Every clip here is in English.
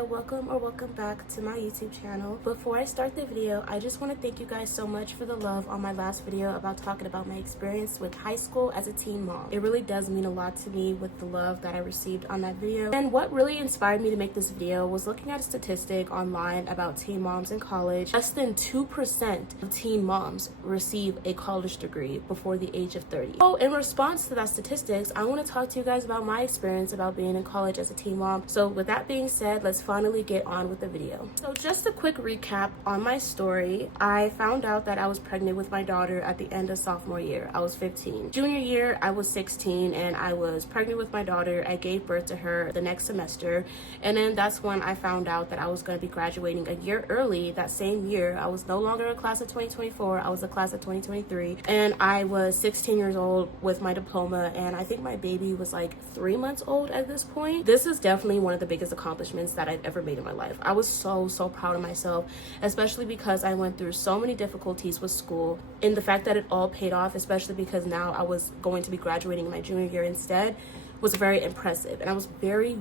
there, welcome back to my YouTube channel. Before I start the video, I just want to thank you guys so much for the love on my last video about talking about my experience with high school as a teen mom. It really does mean a lot to me with the love that I received on that video. And what really inspired me to make this video was looking at a statistic online about teen moms in college. Less than 2% of teen moms receive a college degree before the age of 30. So in response to that statistics, I want to talk to you guys about my experience about being in college as a teen mom. So with that being said, let's finally get on with the video. So just a quick recap on my story. I found out that I was pregnant with my daughter at the end of sophomore year. I was 15. Junior year, I was 16 and I was pregnant with my daughter. I gave birth to her the next semester. And then that's when I found out that I was going to be graduating a year early. That same year, I was no longer a class of 2024. I was a class of 2023. And I was 16 years old with my diploma. And I think my baby was like 3 months old at this point. This is definitely one of the biggest accomplishments that I've ever made in my life. I was so proud of myself, especially because I went through so many difficulties with school, and the fact that it all paid off, especially because now I was going to be graduating in my junior year instead, was very impressive, and I was very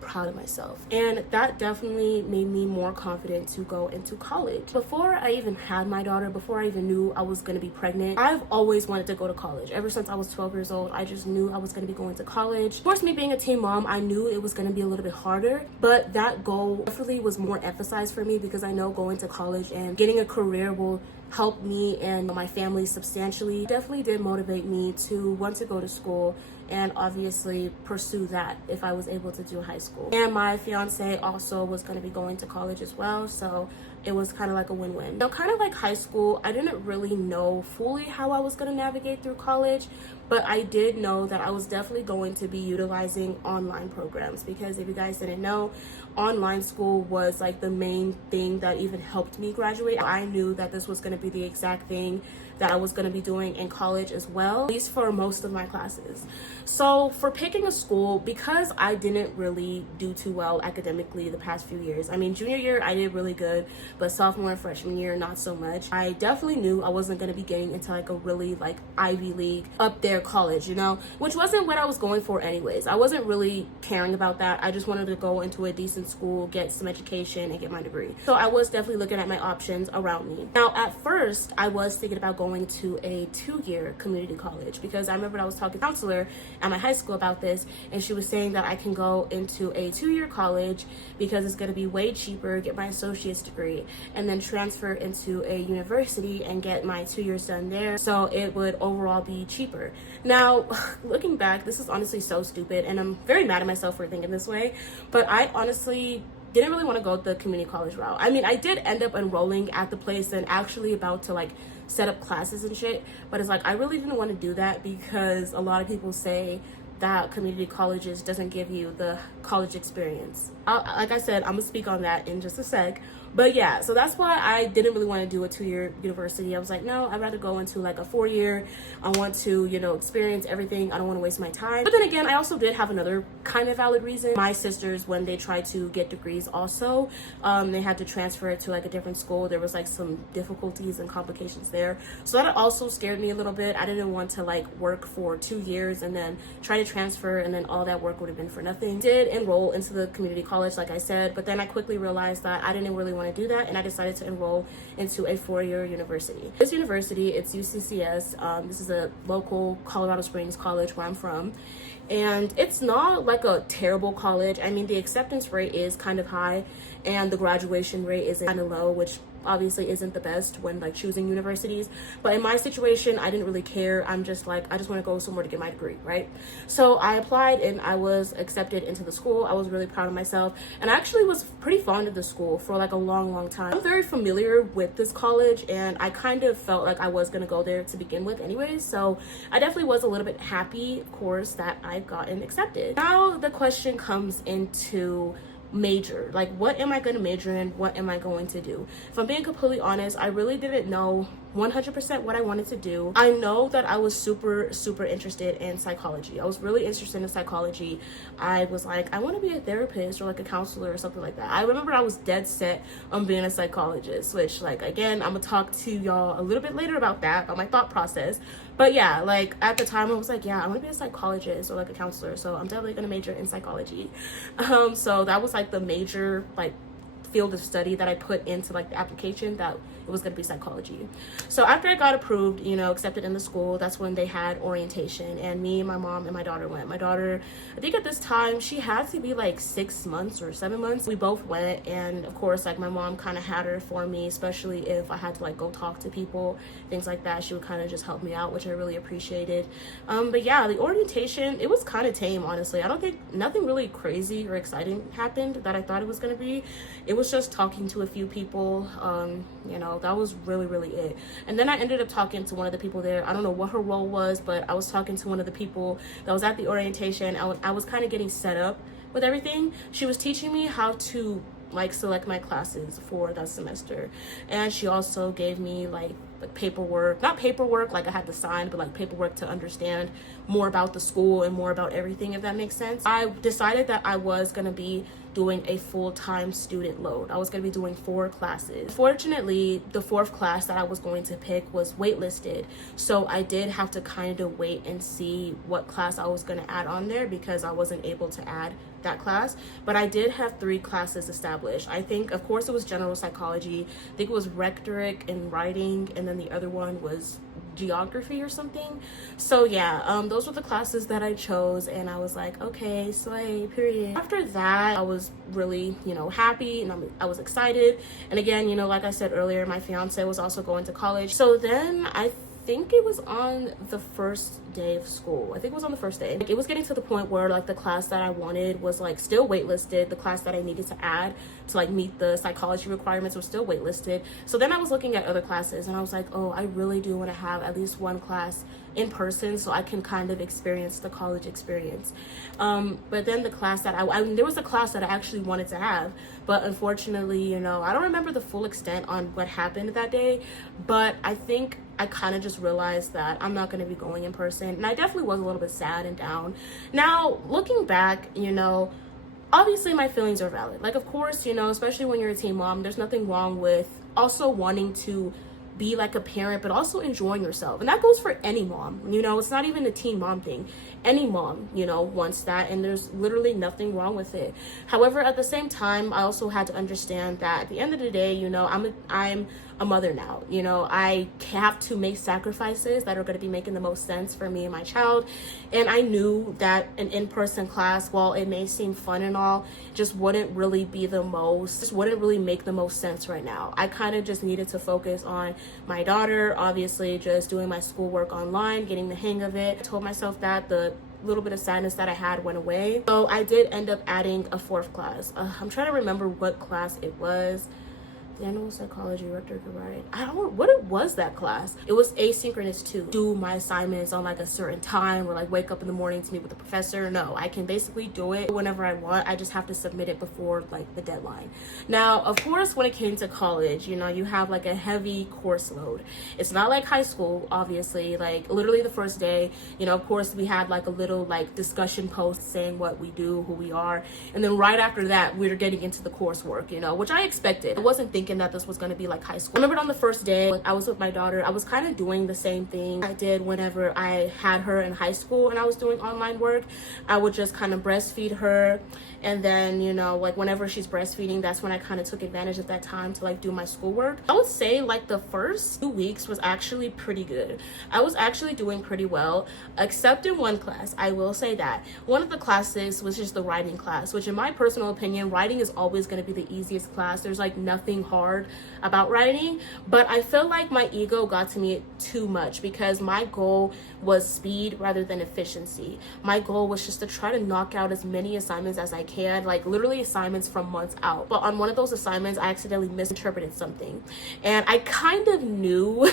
proud of myself. And that definitely made me more confident to go into college. Before I even had my daughter, before I even knew I was going to be pregnant, I've always wanted to go to college. Ever since I was 12 years old, I just knew I was going to be going to college. Of course, me being a teen mom, I knew it was going to be a little bit harder, but that goal definitely was more emphasized for me because I know going to college and getting a career will help me and my family substantially. It definitely did motivate me to want to go to school and obviously pursue that if I was able to do high school. And my fiance also was going to be going to college as well, so it was kind of like a win-win. Now, kind of like high school, I didn't really know fully how I was going to navigate through college, but I did know that I was definitely going to be utilizing online programs, because if you guys didn't know, online school was like the main thing that even helped me graduate. I knew that this was going to be the exact thing that I was going to be doing in college as well, at least for most of my classes. So for picking a school, because I didn't really do too well academically the past few years, I mean, junior year I did really good, but sophomore and freshman year not so much. I definitely knew I wasn't going to be getting into like a really like Ivy League up there college, you know, which wasn't what I was going for anyways. I wasn't really caring about that. I just wanted to go into a decent school, get some education, and get my degree. So I was definitely looking at my options around me. Now, at first, I was thinking about going to a 2-year community college, because I remember I was talking to a counselor at my high school about this, and she was saying that I can go into a 2-year college because it's going to be way cheaper, get my associate's degree, and then transfer into a university and get my 2 years done there, so it would overall be cheaper. Now, looking back, this is honestly so stupid, and I'm very mad at myself for thinking this way, but I honestly didn't really want to go the community college route. I mean, I did end up enrolling at the place and actually about to like set up classes and shit, but it's like I really didn't want to do that because a lot of people say that community colleges doesn't give you the college experience. Like I said, I'm gonna speak on that in just a sec. But yeah, so that's why I didn't really want to do a 2-year university. I was like, no, I'd rather go into like a 4-year. I want to, you know, experience everything. I don't want to waste my time. But then again, I also did have another kind of valid reason. My sisters, when they tried to get degrees also, they had to transfer it to like a different school. There was like some difficulties and complications there. So that also scared me a little bit. I didn't want to like work for 2 years and then try to transfer, and then all that work would have been for nothing. Did enroll into the community college, like I said, but then I quickly realized that I didn't really want to do that, and I decided to enroll into a 4-year university. This university, it's UCCS. This is a local Colorado Springs college where I'm from, and it's not like a terrible college. I mean, the acceptance rate is kind of high and the graduation rate is kind of low, which obviously isn't the best when like choosing universities. But in my situation, I didn't really care. I'm just like, I just want to go somewhere to get my degree, right? So I applied and I was accepted into the school. I was really proud of myself, and I actually was pretty fond of the school for like a long time. I'm very familiar with this college, and I kind of felt like I was going to go there to begin with anyways, so I definitely was a little bit happy, of course, that I've gotten accepted. Now the question comes into major. Like, what am I going to major in? What am I going to do? If I'm being completely honest, I really didn't know 100% what I wanted to do. I know that I was super interested in psychology. I was really interested in psychology. I was like, I want to be a therapist or like a counselor or something like that. I remember I was dead set on being a psychologist, which, like, again, I'm gonna talk to y'all a little bit later about that, about my thought process. But yeah, like at the time I was like, yeah, I want to be a psychologist or like a counselor, so I'm definitely gonna major in psychology. So that was like the major like field of study that I put into like the application, that it was going to be psychology. So after I got approved, you know, accepted in the school, that's when they had orientation, and me, my mom, and my daughter went. My daughter, I think at this time she had to be like 6 months or 7 months. We both went, and of course, like, my mom kind of had her for me, especially if I had to like go talk to people, things like that. She would kind of just help me out, which I really appreciated. But yeah, the orientation, it was kind of tame, honestly. I don't think nothing really crazy or exciting happened that I thought it was going to be. It was just talking to a few people. You know, that was really it. And then I ended up talking to one of the people there. I don't know what her role was, but I was talking to one of the people that was at the orientation. I was kind of getting set up with everything. She was teaching me how to like select my classes for that semester, and she also gave me like paperwork, not paperwork like I had to sign, but like paperwork to understand more about the school and more about everything, if that makes sense. I decided that I was going to be doing a full-time student load. I was going to be doing 4 classes. Fortunately, the 4th class that I was going to pick was waitlisted, so I did have to kind of wait and see what class I was going to add on there, because I wasn't able to add that class. But I did have 3 classes established. I think, of course, it was general psychology. I think it was rhetoric and writing, and then the other one was geography or something. So yeah, those were the classes that I chose, and I was like, okay, slay, period. After that, I was really, you know, happy, and I was excited. And again, you know, like I said earlier, my fiance was also going to college. So then I think it was on the first day of school. I think it was on the first day. Like, it was getting to the point where like the class that I wanted was like still waitlisted. The class that I needed to add to like meet the psychology requirements was still waitlisted. So then I was looking at other classes, and I was like, oh, I really do want to have at least one class in person so I can kind of experience the college experience. But then the class that there was a class that I actually wanted to have, but unfortunately, you know, I don't remember the full extent on what happened that day, but I think I kind of just realized that I'm not going to be going in person, and I definitely was a little bit sad and down. Now, looking back, you know, obviously my feelings are valid. Like, of course, you know, especially when you're a teen mom, there's nothing wrong with also wanting to be like a parent, but also enjoying yourself. And that goes for any mom, you know, it's not even a teen mom thing. Any mom, you know, wants that, and there's literally nothing wrong with it. However, at the same time, I also had to understand that at the end of the day, you know, I'm a mother now. You know, I have to make sacrifices that are going to be making the most sense for me and my child. And I knew that an in-person class, while it may seem fun and all, just wouldn't really be just wouldn't really make the most sense right now. I kind of just needed to focus on my daughter, obviously just doing my schoolwork online, getting the hang of it. I told myself that the little bit of sadness that I had went away. So I did end up adding a 4th class. I'm trying to remember what class it was. General psychology, rhetoric, and writing. I don't, what it was that class. It was asynchronous too. Do my assignments on like a certain time, or like wake up in the morning to meet with the professor. No, I can basically do it whenever I want. I just have to submit it before like the deadline. Now, of course, when it came to college, you know, you have like a heavy course load. It's not like high school, obviously. Like literally the first day, you know, of course we had like a little like discussion post saying what we do, who we are, and then right after that we were getting into the coursework, you know, which I expected. I wasn't thinking that this was going to be like high school. I remember on the first day I was with my daughter, I was kind of doing the same thing I did whenever I had her in high school and I was doing online work. I would just kind of breastfeed her, and then, you know, like whenever she's breastfeeding, that's when I kind of took advantage of that time to like do my schoolwork. I would say like the first 2 weeks was actually pretty good. I was actually doing pretty well, except in one class. I will say that one of the classes was just the writing class, which in my personal opinion, writing is always going to be the easiest class. There's like nothing hard about writing, but I feel like my ego got to me too much because my goal was speed rather than efficiency. My goal was just to try to knock out as many assignments as I can, like literally assignments from months out. But on one of those assignments, I accidentally misinterpreted something, and I kind of knew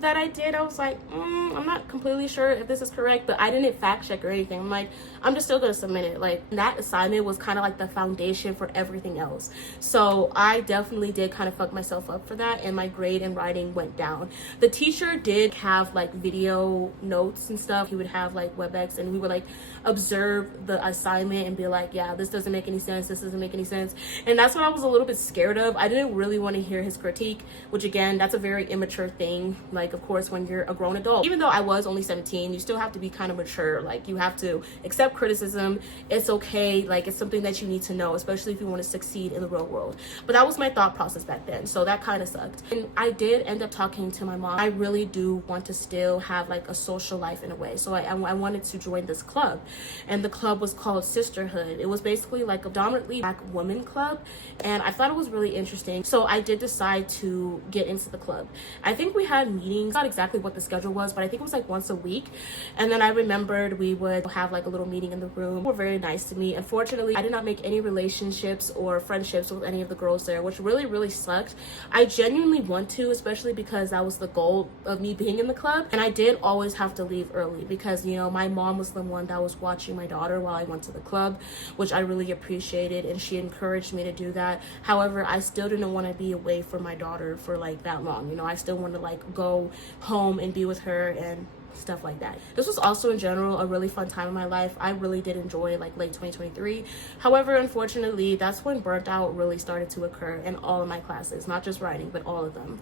that I did, I was like, I'm not completely sure if this is correct, but I didn't fact check or anything. I'm like, I'm just still gonna submit it. Like, that assignment was kind of like the foundation for everything else. So I definitely did kind of fuck myself up for that, and my grade in writing went down. The teacher did have like video notes and stuff. He would have like WebEx, and we would like observe the assignment and be like, yeah, this doesn't make any sense, this doesn't make any sense. And that's what I was a little bit scared of. I didn't really want to hear his critique, which again, that's a very immature thing. Like, of course, when you're a grown adult, even though I was only 17, you still have to be kind of mature. Like, you have to accept criticism. It's okay. Like, it's something that you need to know, especially if you want to succeed in the real world. But that was my thought process back then, so that kind of sucked. And I did end up talking to my mom. I really do want to still have like a social life in a way, so I wanted to join this club, and the club was called Sisterhood. It was basically like a dominantly Black woman club, and I thought it was really interesting, so I did decide to get into the club. I think we had meetings, not exactly what the schedule was, but I think it was like once a week. And then I remembered we would have like a little meeting in the room. They were very nice to me. Unfortunately, I did not make any relationships or friendships with any of the girls there, which really sucked. I genuinely want to, especially because that was the goal of me being in the club. And I did always have to leave early because, you know, my mom was the one that was watching my daughter while I went to the club, which I really appreciated, and she encouraged me to do that. However, I still didn't want to be away from my daughter for like that long. You know, I still wanted to like go home and be with her and stuff like that. This was also in general a really fun time in my life. I really did enjoy like late 2023. However, unfortunately, that's when burnt out really started to occur in all of my classes, not just writing, but all of them.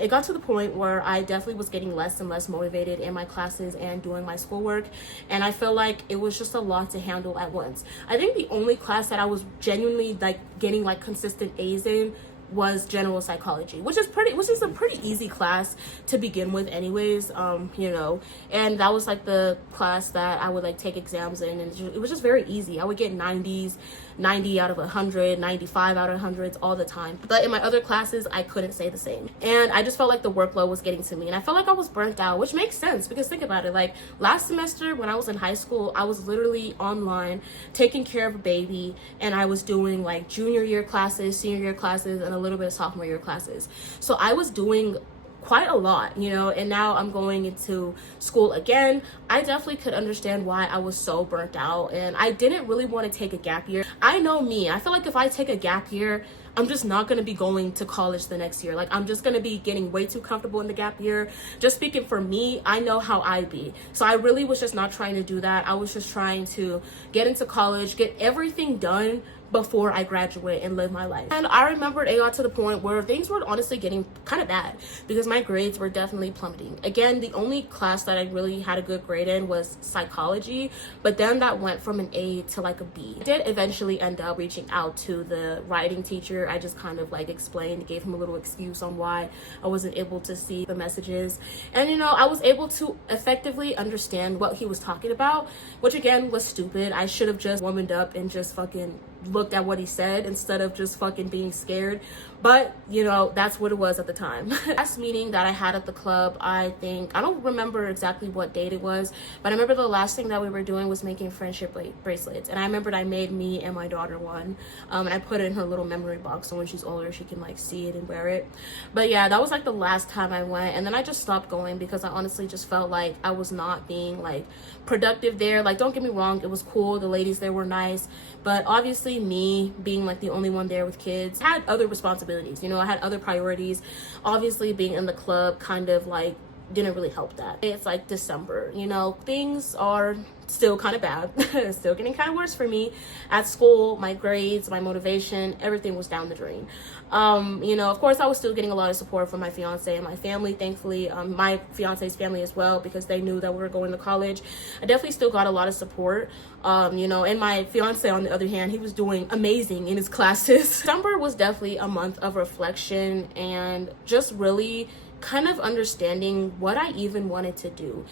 It got to the point where I definitely was getting less and less motivated in my classes and doing my schoolwork, and I felt like it was just a lot to handle at once. I think the only class that I was genuinely like getting like consistent A's in was general psychology, which is a pretty easy class to begin with anyways, you know, and that was like the class that I would like take exams in, and it was just very easy. I would get 90s, 90 out of 100, 95 out of 100s all the time. But in my other classes, I couldn't say the same, and I just felt like the workload was getting to me, and I felt like I was burnt out, which makes sense because think about it. Like, last semester when I was in high school, I was literally online taking care of a baby, and I was doing like junior year classes, senior year classes, and a little bit of sophomore year classes. So I was doing quite a lot, you know, and now I'm going into school again. I definitely could understand why I was so burnt out, and I didn't really want to take a gap year. I know me. I feel like if I take a gap year, I'm just not going to be going to college the next year. Like, I'm just going to be getting way too comfortable in the gap year. Just speaking for me, I know how I be. So I really was just not trying to do that. I was just trying to get into college, get everything done before I graduate and live my life. And I remember it got to the point where things were honestly getting kind of bad because my grades were definitely plummeting. Again, the only class that I really had a good grade in was psychology, but then that went from an A to like a B. I did eventually end up reaching out to the writing teacher. I just kind of like explained, gave him a little excuse on why I wasn't able to see the messages. And you know, I was able to effectively understand what he was talking about, which again was stupid. I should have just warmed up and just fucking looked at what he said instead of just fucking being scared. But you know, that's what it was at the time. Last meeting that I had at the club, I don't remember exactly what date it was, but I remember the last thing that we were doing was making friendship bracelets, and I remembered I made me and my daughter one, and I put it in her little memory box so when she's older she can like see it and wear it. But yeah, that was like the last time I went, and then I just stopped going because I honestly just felt like I was not being like productive there. Like, don't get me wrong, it was cool, the ladies there were nice, but obviously me being like the only one there with kids, I had other responsibilities, you know, I had other priorities. Obviously being in the club kind of like didn't really help that. It's like December, you know, things are still kind of bad. Still getting kind of worse for me at school. My grades, my motivation, everything was down the drain. You know, of course I was still getting a lot of support from my fiance and my family, thankfully, my fiance's family as well, because they knew that we were going to college. I definitely still got a lot of support. You know, and my fiance, on the other hand, he was doing amazing in his classes. December was definitely a month of reflection and just really kind of understanding what I even wanted to do.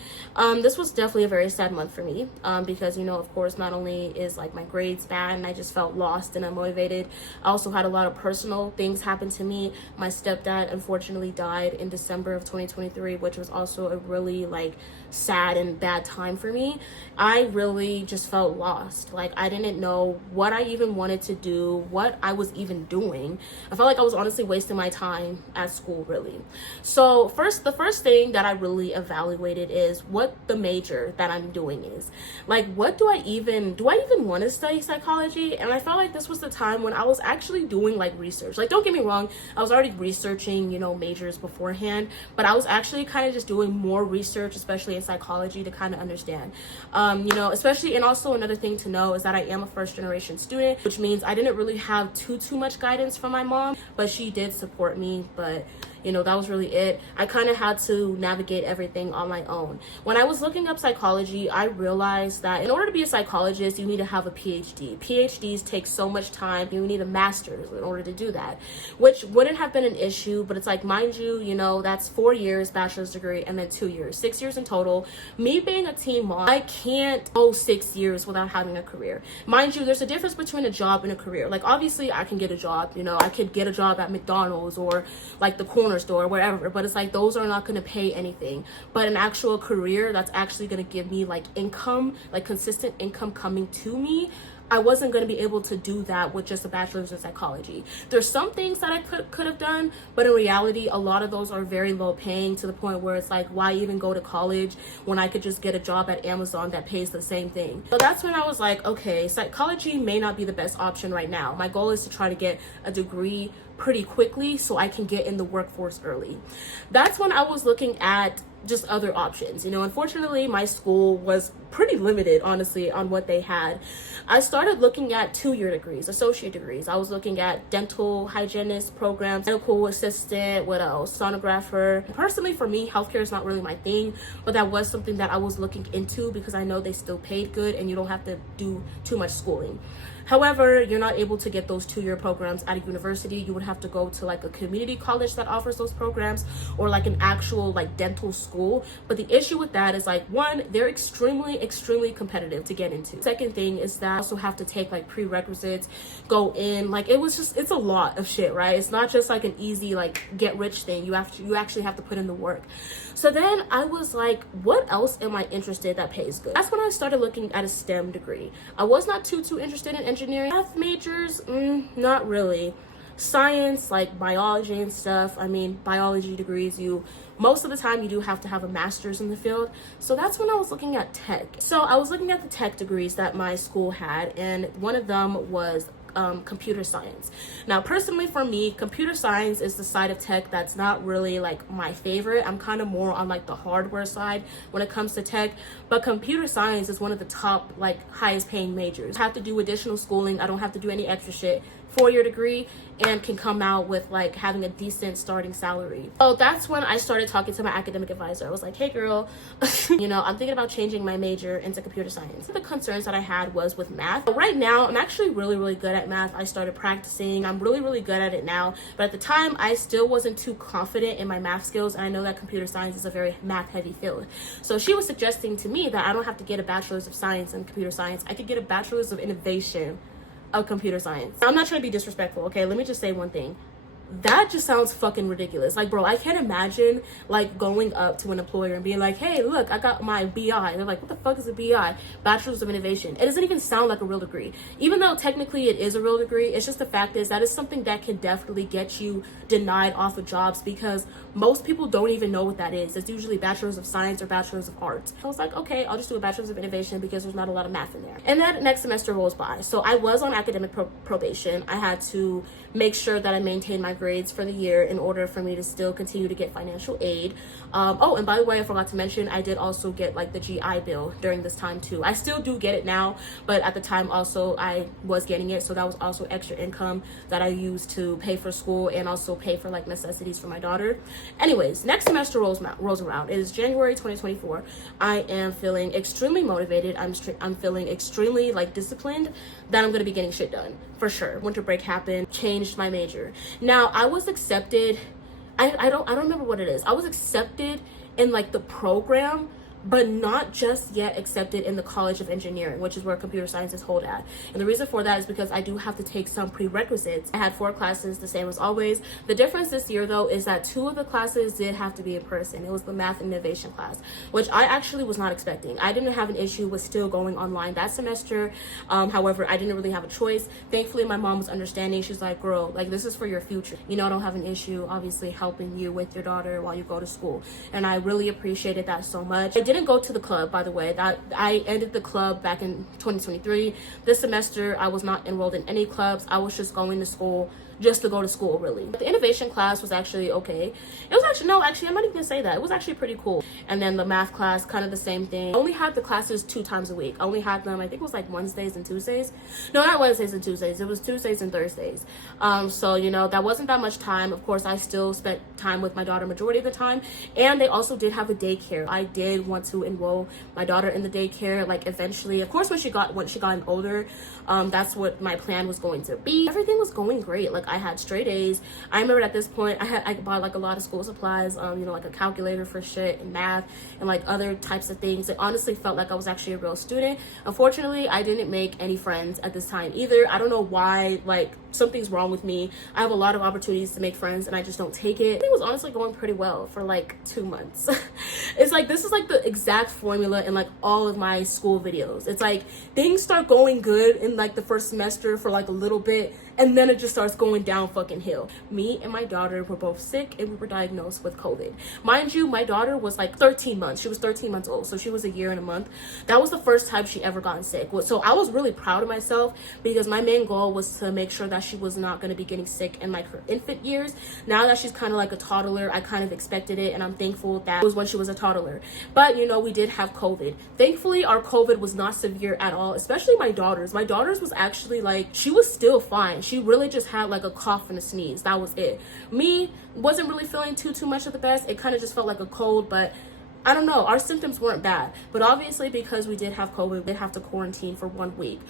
This was definitely a very sad month for me, because, you know, of course, not only is like my grades bad and I just felt lost and unmotivated, I also had a lot of personal things happen to me. My stepdad unfortunately died in December of 2023, which was also a really like sad and bad time for me. I really just felt lost. Like, I didn't know what I even wanted to do, what I was even doing. I felt like I was honestly wasting my time at school, really. So So the first thing that I really evaluated is what the major that I'm doing is. Like, what do I even want to study psychology? And I felt like this was the time when I was actually doing like research. Like, don't get me wrong, I was already researching, majors beforehand, but I was actually kind of just doing more research, especially in psychology, to kind of understand. Especially, and also another thing to know is that I am a first generation student, which means I didn't really have too much guidance from my mom, but she did support me. But that was really it. I kind of had to navigate everything on my own. When I was looking up psychology, I realized that in order to be a psychologist, you need to have a PhD. PhDs take so much time. You need a master's in order to do that, which wouldn't have been an issue, but it's like, mind you, that's 4 years bachelor's degree and then 2 years, 6 years in total. Me being a teen mom, I can't go 6 years without having a career. Mind you, there's a difference between a job and a career. Like, obviously I can get a job, I could get a job at McDonald's or like the corner store or whatever, but it's like those are not going to pay anything. But an actual career that's actually going to give me like income, like consistent income coming to me, I wasn't going to be able to do that with just a bachelor's in psychology. There's some things that I could have done, but in reality, a lot of those are very low paying, to the point where it's like, why even go to college when I could just get a job at Amazon that pays the same thing? So that's when I was like, okay, psychology may not be the best option right now. My goal is to try to get a degree pretty quickly so I can get in the workforce early. That's when I was looking at just other options. Unfortunately, my school was pretty limited, honestly, on what they had. I started looking at 2-year degrees, associate degrees. I was looking at dental hygienist programs, medical assistant, what else? Sonographer. Personally, for me, healthcare is not really my thing, but that was something that I was looking into because I know they still paid good and you don't have to do too much schooling. However, you're not able to get those 2-year programs at a university. You would have to go to like a community college that offers those programs, or like an actual like dental school. But the issue with that is, like, one, they're extremely competitive to get into. Second thing is that you also have to take like prerequisites, go in, like it's a lot of shit, right? It's not just like an easy like get rich thing. You actually have to put in the work. So then I was like, what else am I interested that pays good? That's when I started looking at a STEM degree. I was not too interested in engineering. Math majors, not really. Science, like biology and stuff. I mean, biology degrees, most of the time you do have to have a master's in the field. So that's when I was looking at tech. So I was looking at the tech degrees that my school had, and one of them was computer science. Now, personally for me, computer science is the side of tech that's not really like my favorite. I'm kind of more on like the hardware side when it comes to tech, but computer science is one of the top like highest paying majors. I have to do additional schooling. I don't have to do any extra shit. 4-year degree, and can come out with like having a decent starting salary. So that's when I started talking to my academic advisor. I was like, hey girl, I'm thinking about changing my major into computer science. The concerns that I had was with math. But right now, I'm actually really good at math. I started practicing. I'm really good at it now. But at the time, I still wasn't too confident in my math skills. And I know that computer science is a very math heavy field. So she was suggesting to me that I don't have to get a bachelor's of science in computer science. I could get a bachelor's of innovation of computer science. I'm not trying to be disrespectful, okay? Let me just say one thing. That just sounds fucking ridiculous. Like, bro, I can't imagine like going up to an employer and being like, hey, look, I got my BI. They're like, what the fuck is a BI? Bachelor's of Innovation. It doesn't even sound like a real degree. Even though technically it is a real degree, it's just the fact is that it's something that can definitely get you denied off of jobs, because most people don't even know what that is. It's usually Bachelor's of Science or Bachelor's of Arts. I was like, okay, I'll just do a Bachelor's of Innovation because there's not a lot of math in there. And that next semester rolls by. So I was on academic probation. I had to make sure that I maintained my grades for the year in order for me to still continue to get financial aid. Oh, and by the way, I forgot to mention, I did also get like the GI Bill during this time too. I still do get it now, but at the time also I was getting it. So that was also extra income that I used to pay for school and also pay for like necessities for my daughter. Anyways, next semester rolls around. It is January 2024. I am feeling extremely motivated. I'm feeling extremely like disciplined that I'm going to be getting shit done for sure. Winter break happened, changed my major. Now I was accepted. I don't remember what it is. I was accepted in like the program, but not just yet accepted in the College of Engineering, which is where computer science is held at. And the reason for that is because I do have to take some prerequisites. I had 4 classes, the same as always. The difference this year though is that 2 of the classes did have to be in person. It was the math and innovation class, which I actually was not expecting. I didn't have an issue with still going online that semester. However, I didn't really have a choice. Thankfully, my mom was understanding. She's like, girl, like, this is for your future. You know, I don't have an issue obviously helping you with your daughter while you go to school. And I really appreciated that so much. I didn't go to the club, by the way. That I ended the club back in 2023. This semester, I was not enrolled in any clubs. I was just going to school just to go to school, really. The innovation class was actually okay. It was actually, no, actually, I'm not even gonna say that. It was actually pretty cool. And then the math class, kind of the same thing. I only had the classes 2 times a week. I only had them, I think it was like Wednesdays and Tuesdays. No, not Wednesdays and Tuesdays. It was Tuesdays and Thursdays. So, you know, that wasn't that much time. Of course, I still spent time with my daughter majority of the time. And they also did have a daycare. I did want to enroll my daughter in the daycare, like eventually. Of course, when she got older, that's what my plan was going to be. Everything was going great. Like, I had straight A's. I remember at this point, I bought like a lot of school supplies, you know, like a calculator for shit and math and like other types of things. It honestly felt like I was actually a real student. Unfortunately, I didn't make any friends at this time either. I don't know why, like, something's wrong with me. I have a lot of opportunities to make friends and I just don't take it. It was honestly going pretty well for like 2 months. It's like, this is like the exact formula in like all of my school videos. It's like things start going good in like the first semester for like a little bit, and then it just starts going down fucking hill. Me and my daughter were both sick and we were diagnosed with COVID. Mind you, my daughter was like 13 months. She was 13 months old, so she was a year and a month. That was the first time she ever gotten sick. So I was really proud of myself because my main goal was to make sure that she was not going to be getting sick in like her infant years. Now that she's kind of like a toddler, I kind of expected it, and I'm thankful that it was when she was a toddler. But you know, we did have COVID. Thankfully, our COVID was not severe at all, especially my daughter's. My daughter's was actually like, she was still fine. She really just had like a cough and a sneeze. That was it. Me, wasn't really feeling too much of the best. It kind of just felt like a cold, but I don't know, our symptoms weren't bad. But obviously, because we did have COVID, we did have to quarantine for 1 week.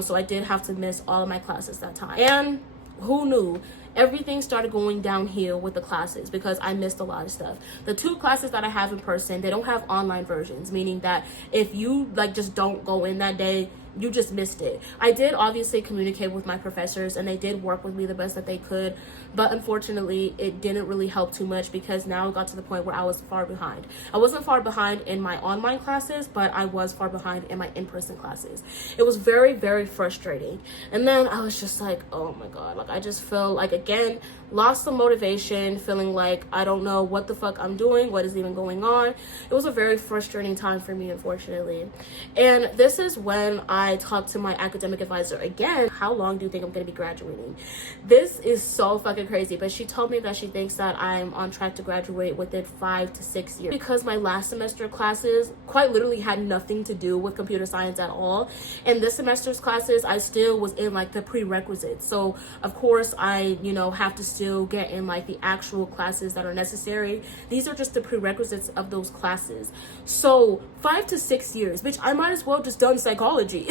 So I did have to miss all of my classes that time. And who knew? Everything started going downhill with the classes because I missed a lot of stuff. The 2 classes that I have in person, they don't have online versions, meaning that if you like just don't go in that day, you just missed it. I did obviously communicate with my professors and they did work with me the best that they could, but unfortunately it didn't really help too much because now it got to the point where I was far behind. I wasn't far behind in my online classes, but I was far behind in my in-person classes. It was very, very frustrating. And then I was just like, oh my God, like I just felt like, again, lost some motivation, feeling like I don't know what the fuck I'm doing, what is even going on. It was a very frustrating time for me, unfortunately. And this is when I talked to my academic advisor again. How long do you think I'm going to be graduating? This is so fucking crazy, but she told me that she thinks that I'm on track to graduate within 5 to 6 years because my last semester classes quite literally had nothing to do with computer science at all. And this semester's classes, I still was in like the prerequisites. So of course I, you know, have to still get in like the actual classes that are necessary. These are just the prerequisites of those classes. So 5 to 6 years, bitch, I might as well just done psychology.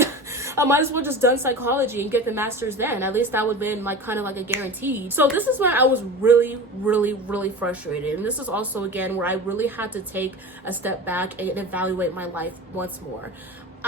I might as well just done psychology and get the master's then. At least that would have been like kind of like a guarantee. So this is when I was really frustrated. And this is also again where I really had to take a step back and evaluate my life once more.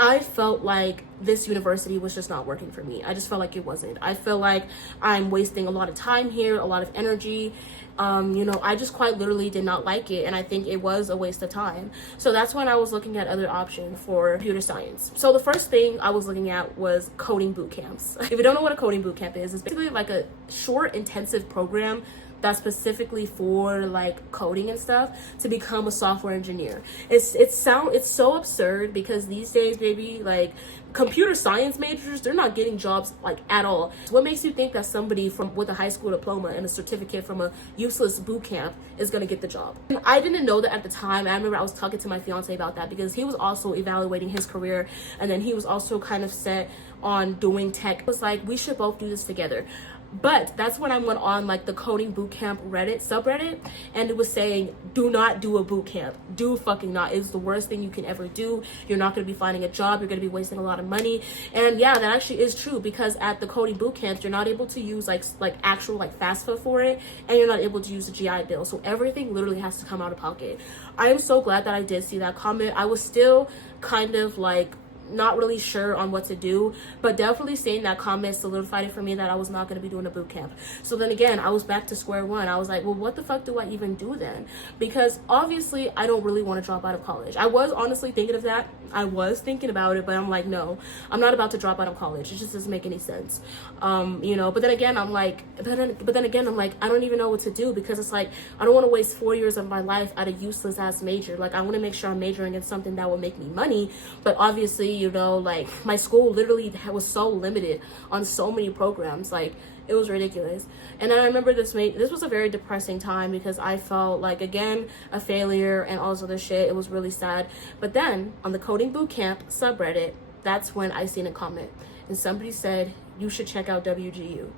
I felt like this university was just not working for me. I just felt like it wasn't. I feel like I'm wasting a lot of time here, a lot of energy. You know, I just quite literally did not like it, and I think it was a waste of time. So that's when I was looking at other options for computer science. So the first thing I was looking at was coding boot camps. If you don't know what a coding boot camp is, it's basically like a short intensive program that's specifically for like coding and stuff to become a software engineer. It's so absurd because these days, baby, like computer science majors, they're not getting jobs like at all. What makes you think that somebody with a high school diploma and a certificate from a useless boot camp is gonna get the job? And I didn't know that at the time. I remember I was talking to my fiance about that because he was also evaluating his career, and then he was also kind of set on doing tech. It was like, we should both do this together. But that's when I went on like the coding bootcamp Reddit subreddit, and it was saying, do not do a bootcamp. Do fucking not. It's the worst thing you can ever do. You're not going to be finding a job. You're going to be wasting a lot of money. And yeah, that actually is true, because at the coding bootcamps, you're not able to use like actual like FAFSA for it, and you're not able to use the GI Bill. So everything literally has to come out of pocket. I am so glad that I did see that comment. I was still kind of like not really sure on what to do, but definitely seeing that comment solidified it for me that I was not going to be doing a boot camp. So then again, I was back to square one. I was like, well, what the fuck do I even do then? Because obviously I don't really want to drop out of college. I was honestly thinking of that. I was thinking about it, but I'm like, no, I'm not about to drop out of college. It just doesn't make any sense. You know, but then again, I'm like, I don't even know what to do, because it's like, I don't want to waste 4 years of my life at a useless ass major. Like, I want to make sure I'm majoring in something that will make me money, but obviously, you know, like my school literally was so limited on so many programs. Like, it was ridiculous. And then I remember this was a very depressing time, because I felt like, again, a failure and all this other shit. It was really sad. But then on the coding bootcamp subreddit, that's when I seen a comment, and somebody said, you should check out WGU.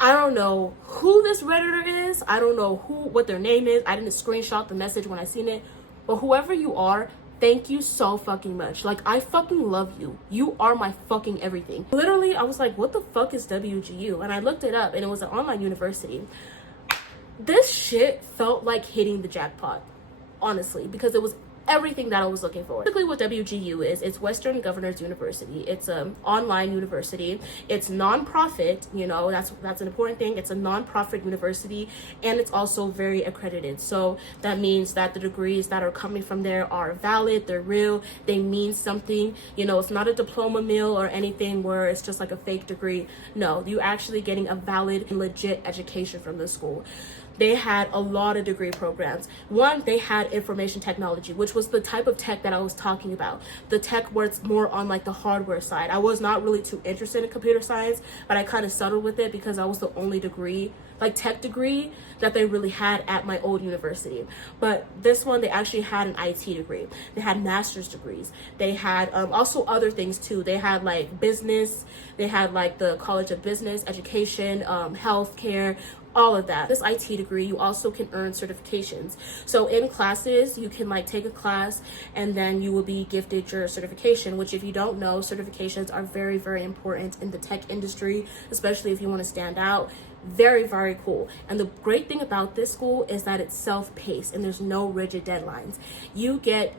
I don't know who this Redditor is. I don't know what their name is. I didn't screenshot the message when I seen it, but whoever you are, thank you so fucking much. Like, I fucking love you. You are my fucking everything. Literally, I was like, what the fuck is WGU? And I looked it up, and it was an online university. This shit felt like hitting the jackpot, honestly, because it was everything that I was looking for. Basically, what WGU is, it's Western Governors University. It's an online university. It's non-profit, you know, that's an important thing. It's a non-profit university, and it's also very accredited. So that means that the degrees that are coming from there are valid, they're real, they mean something. You know, it's not a diploma mill or anything where it's just like a fake degree. No, you actually getting a valid and legit education from the school. They had a lot of degree programs. One, they had information technology, which was the type of tech that I was talking about. The tech where it's more on like the hardware side. I was not really too interested in computer science, but I kind of settled with it because I was the only degree, like tech degree, that they really had at my old university. But this one, they actually had an IT degree. They had master's degrees. They had also other things too. They had like business. They had like the College of Business, Education, healthcare, all of that. This IT degree, you also can earn certifications. So in classes, you can like take a class, and then you will be gifted your certification, which, if you don't know, certifications are very, very important in the tech industry, especially if you want to stand out. Very, very cool. And the great thing about this school is that it's self-paced and there's no rigid deadlines. You get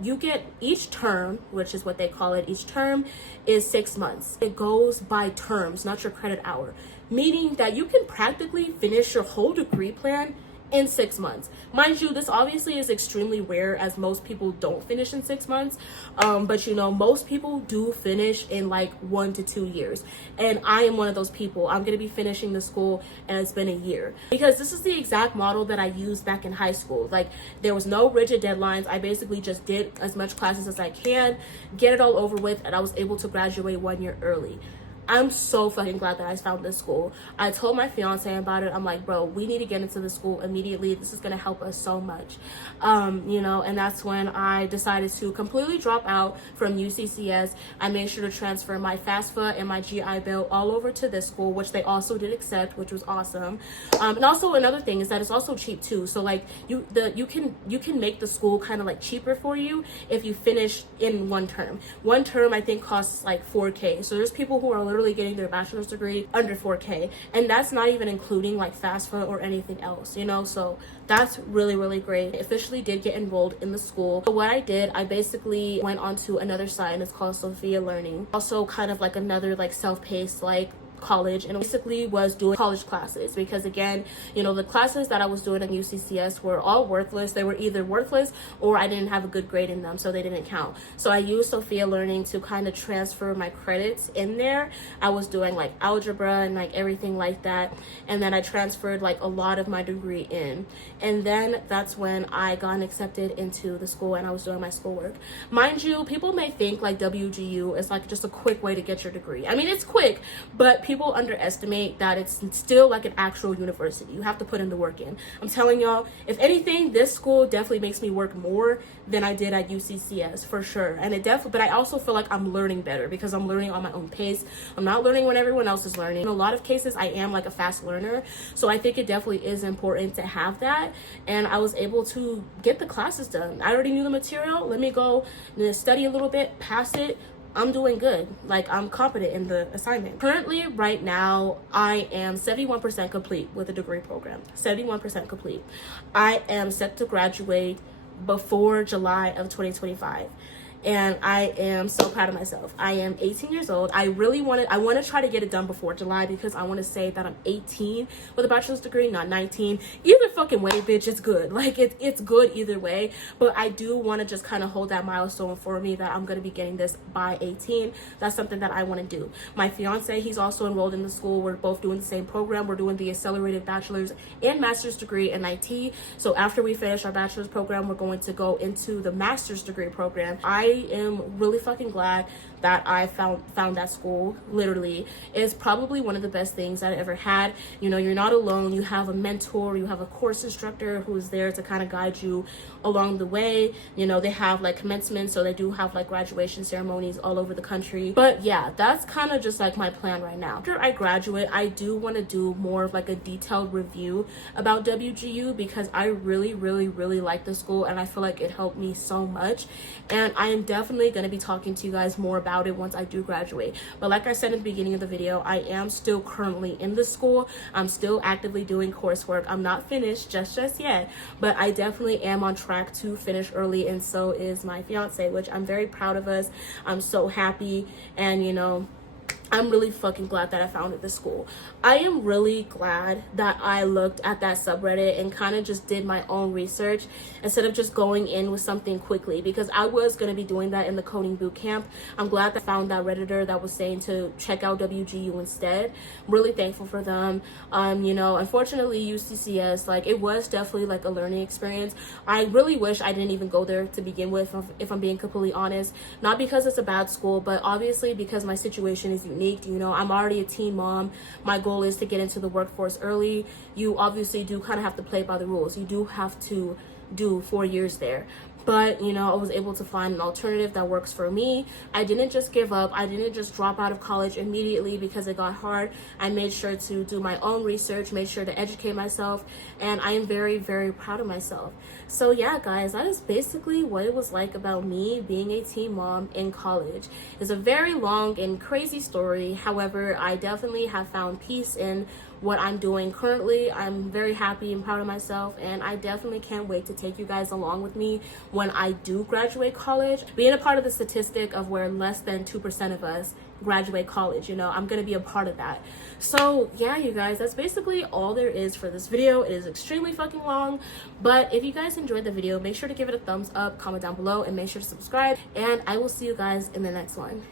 each term, which is what they call it, each term is 6 months. It goes by terms, not your credit hour, meaning that you can practically finish your whole degree plan in 6 months. Mind you, this obviously is extremely rare, as most people don't finish in 6 months. But you know, most people do finish in like 1 to 2 years. And I am one of those people. I'm gonna be finishing the school, and it's been a year. Because this is the exact model that I used back in high school. Like, there was no rigid deadlines. I basically just did as much classes as I can, get it all over with, and I was able to graduate 1 year early. I'm so fucking glad that I found this school. I told my fiance about it. I'm like, bro, we need to get into the school immediately. This is going to help us so much. You know, and that's when I decided to completely drop out from UCCS. I made sure to transfer my FAFSA and my GI Bill all over to this school, which they also did accept, which was awesome. And also another thing is that it's also cheap too. So like you can make the school kind of like cheaper for you if you finish in one term. One term I think costs like $4K. So there's people who are literally getting their bachelor's degree under $4K, and that's not even including like FAFSA or anything else, you know. So that's really, really great. I officially did get enrolled in the school. So what I did, I basically went onto another site, and it's called Sophia Learning, also kind of like another like self-paced like college, and basically was doing college classes, because again, you know, the classes that I was doing at UCCS were all worthless. They were either worthless or I didn't have a good grade in them, so they didn't count. So I used Sophia Learning to kind of transfer my credits in there. I was doing like algebra and like everything like that, and then I transferred like a lot of my degree in, and then that's when I got accepted into the school, and I was doing my schoolwork. Mind you, people may think like WGU is like just a quick way to get your degree. I mean, it's quick, but people people underestimate that it's still like an actual university. You have to put in the work in. I'm telling y'all, if anything, this school definitely makes me work more than I did at UCCS for sure. And it definitely, but I also feel like I'm learning better because I'm learning on my own pace. I'm not learning when everyone else is learning. In a lot of cases, I am like a fast learner. So I think it definitely is important to have that. And I was able to get the classes done. I already knew the material. Let me go study a little bit, pass it. I'm doing good. Like, I'm competent in the assignment. Currently, right now, I am 71% complete with the degree program. 71% complete. I am set to graduate before July of 2025. And I am so proud of myself. I am 18 years old. I want to try to get it done before July because I want to say that I'm 18 with a bachelor's degree, not 19. Either fucking way, bitch, it's good. Like, it's good either way. But I do want to just kind of hold that milestone for me that I'm going to be getting this by 18. That's something that I want to do. My fiance, he's also enrolled in the school. We're both doing the same program. We're doing the accelerated bachelor's and master's degree in IT. So after we finish our bachelor's program, we're going to go into the master's degree program. I am really fucking glad that I found that school. Literally, it's probably one of the best things that I ever had. You know, you're not alone. You have a mentor, you have a course instructor who's there to kind of guide you along the way. You know, they have like commencement, so they do have like graduation ceremonies all over the country. But yeah, that's kind of just like my plan right now. After I graduate, I do want to do more of like a detailed review about WGU because I really like the school and I feel like it helped me so much. And I am definitely going to be talking to you guys more about it once I do graduate. But like I said in the beginning of the video, I am still currently in the school. I'm still actively doing coursework. I'm not finished just yet, but I definitely am on track to finish early, and so is my fiance, which I'm very proud of us. I'm so happy, and you know, I'm really fucking glad that I founded this school. I am really glad that I looked at that subreddit and kind of just did my own research instead of just going in with something quickly, because I was going to be doing that in the coding boot camp. I'm glad that I found that Redditor that was saying to check out WGU instead. I'm really thankful for them. You know, unfortunately UCCS, like, it was definitely like a learning experience. I really wish I didn't even go there to begin with, if I'm being completely honest. Not because it's a bad school, but obviously because my situation is unique. You know, I'm already a teen mom. My goal is to get into the workforce early. You obviously do kind of have to play by the rules. You do have to do 4 years there. But, you know, I was able to find an alternative that works for me. I didn't just give up. I didn't just drop out of college immediately because it got hard. I made sure to do my own research, made sure to educate myself, and I am very proud of myself. So yeah, guys, that is basically what it was like about me being a teen mom in college. It's a very long and crazy story. However, I definitely have found peace in what I'm doing currently. I'm very happy and proud of myself, and I definitely can't wait to take you guys along with me when I do graduate college. Being a part of the statistic of where less than 2% of us graduate college, you know, I'm gonna be a part of that. So yeah, you guys, that's basically all there is for this video. It is extremely fucking long, but if you guys enjoyed the video, make sure to give it a thumbs up, comment down below, and make sure to subscribe, and I will see you guys in the next one.